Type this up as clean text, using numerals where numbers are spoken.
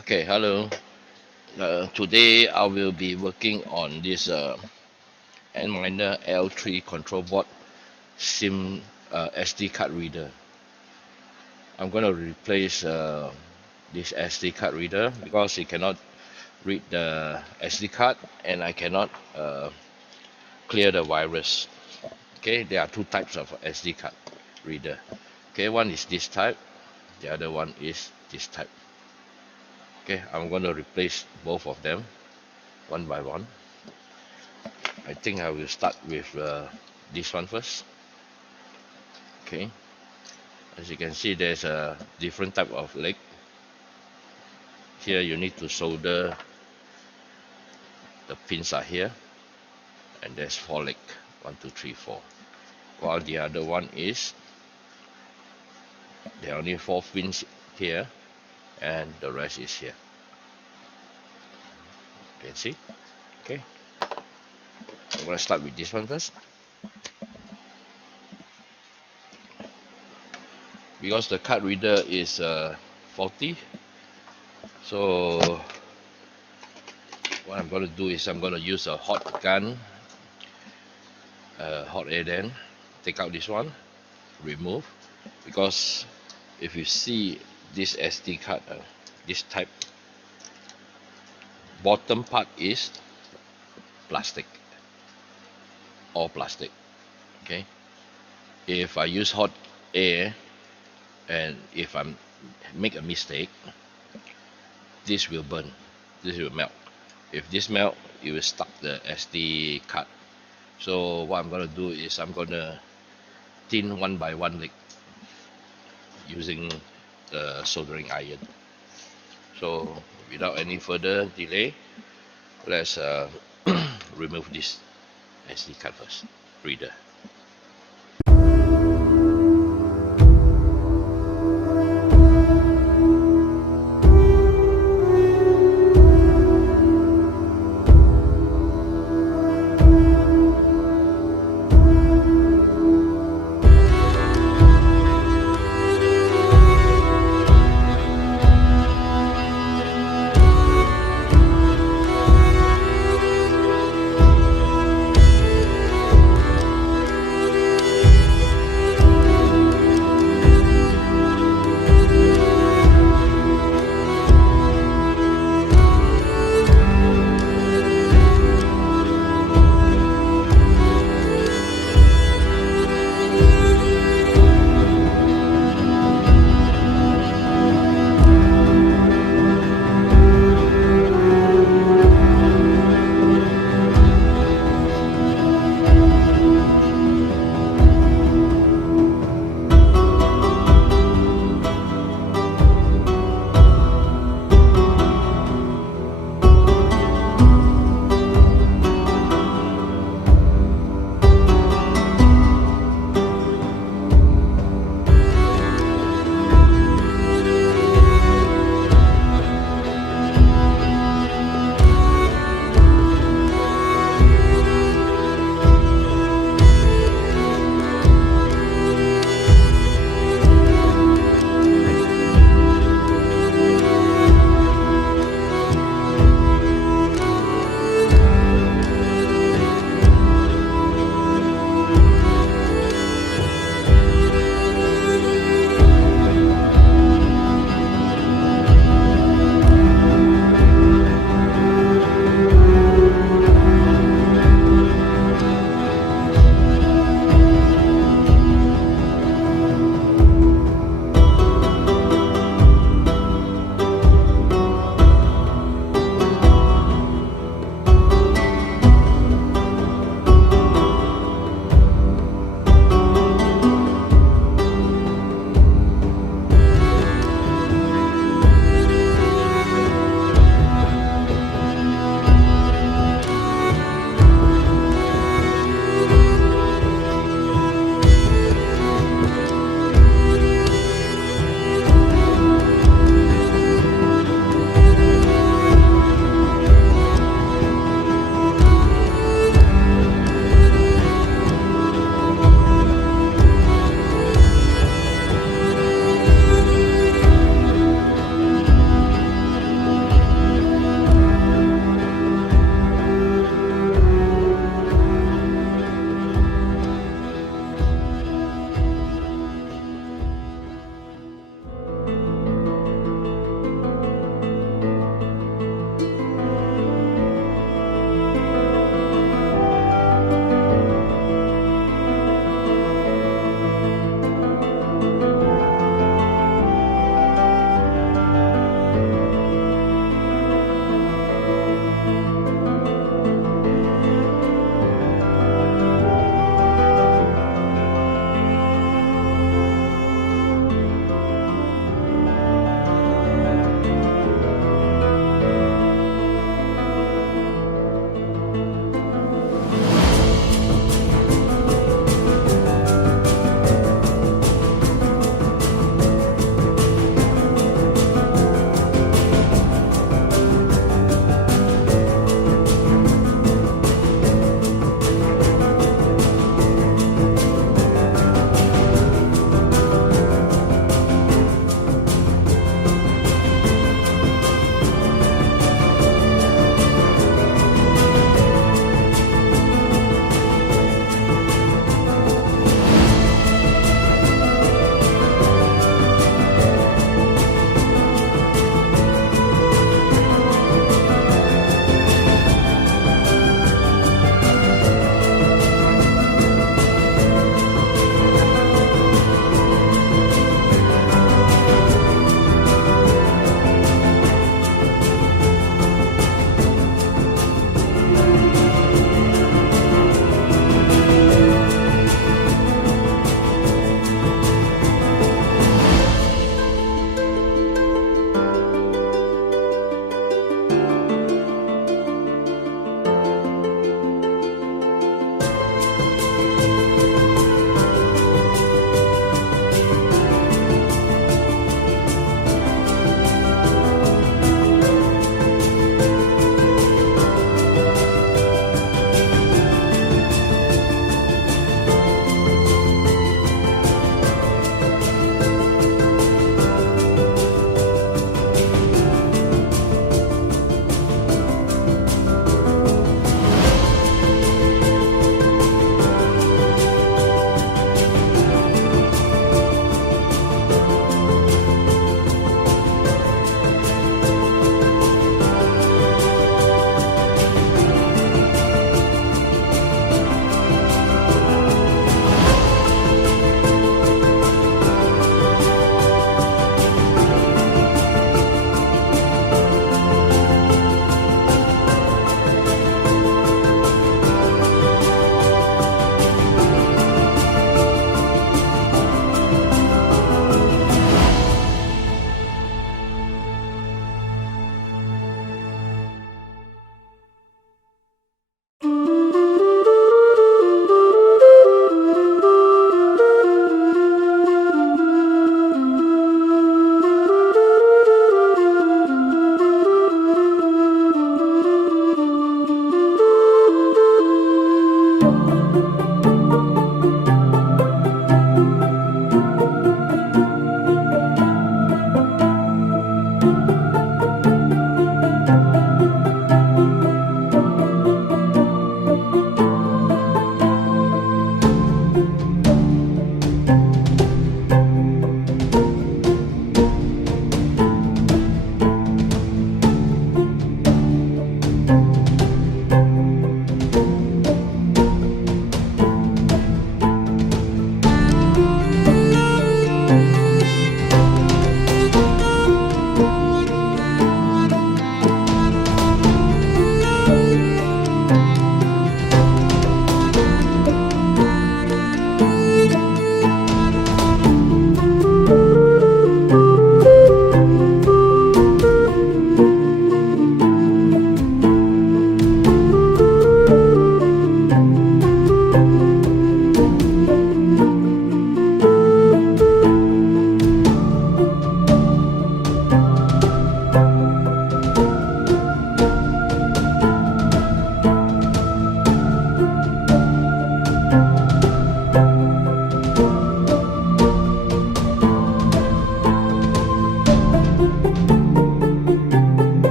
Okay, hello. Today I will be working on this Antminer L3 control board SIM SD card reader. I'm going to replace this SD card reader because it cannot read the SD card and I cannot clear the virus. Okay, there are two types of SD card reader. Okay, one is this type, the other one is this type. Okay, I'm going to replace both of them one by one. I think I will start with this one first. Okay, as you can see, there's a different type of leg. Here you need to solder, the pins are here, and there's 4 leg, 1 2 3 4, while the other one is there are only 4 pins here and the rest is here. You can see. Okay, I'm going to start with this one first. Because the card reader is faulty, so what I'm going to do is I'm going to use a hot gun, hot air gun, take out this one, remove, because if you see this SD card, this type, bottom part is plastic, all plastic. Okay, if I use hot air and if I make a mistake, this will burn, this will melt. If this melt, it will stuck the SD card. So what I'm gonna do is I'm gonna thin one by one leg using the soldering iron. So without any further delay, let's remove this SD card first, reader.